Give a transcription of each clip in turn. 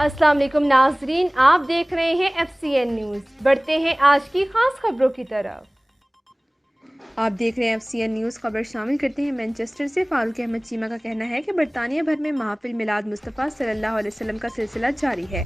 अस्सलाम वालेकुम नाजरीन, आप देख रहे हैं FCN न्यूज़। बढ़ते हैं आज की खास खबरों की तरफ। आप देख रहे हैं FCN न्यूज़। खबर शामिल करते हैं मैनचेस्टर से। फारूक अहमद चीमा का कहना है कि बरतानिया भर में महफिल मिलाद मुस्तफ़ा सल्लल्लाहु अलैहि वसल्लम का सिलसिला जारी है।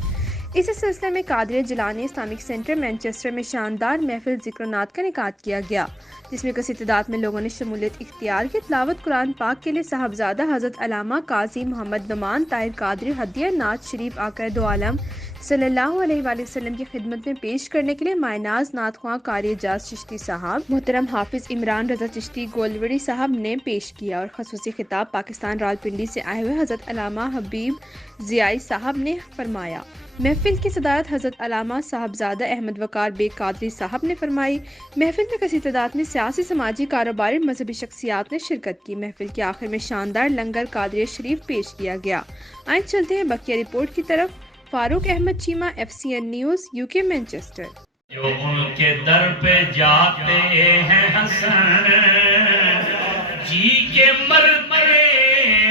इसी सिलसिले में Qadria Jilani Islamic centre Manchester में शानदार महफिल ज़िक्र-ओ-नात का इनेकाद किया गया, जिसमें कसीर तादाद में लोगों ने शमूलियत इख्तियार की। तिलावत कुरान पाक के लिए साहबजादा हज़रत अल्लामा काजी मोहम्मद नुमान ताहिर कादरी हदिया नात शरीफ आका दो आलम सल्लल्लाहु अलैहि वसल्लम की खिदमत में पेश करने के लिए मायनाज नात ख्वां कारी एजाज चिश्ती साहब, मोहतरम हाफिज इमरान रजा चिश्ती गोलवड़ी साहब ने पेश किया और खसूसी खिताब पाकिस्तान रावलपिंडी से आए हुए हज़रत अल्लामा हबीब ज़ियाई साहब ने फरमाया। महफिल की सदारत हज़रत अल्लामा साहबजादा अहमद वकार बेग कादरी साहब ने फरमाई। महफिल में कसीर तादाद में सियासी, समाजी, कारोबारी, मजहबी शख्सियात ने शिरकत की। महफिल के आखिर में शानदार लंगर कादरिया शरीफ पेश किया गया। आइए चलते हैं बकिया रिपोर्ट की तरफ। Farooq Ahmed Cheema, FCN news, UK Manchester. जो उनके दर पे जाते हैं हसन जी के मरते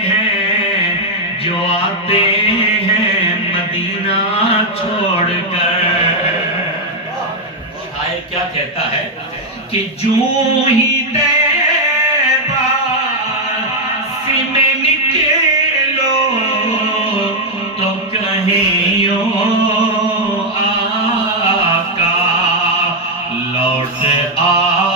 हैं, जो आते हैं मदीना छोड़कर। शायर क्या कहता है कि जूं ही तैबा से में निकलो तो कहीं आका लौट आ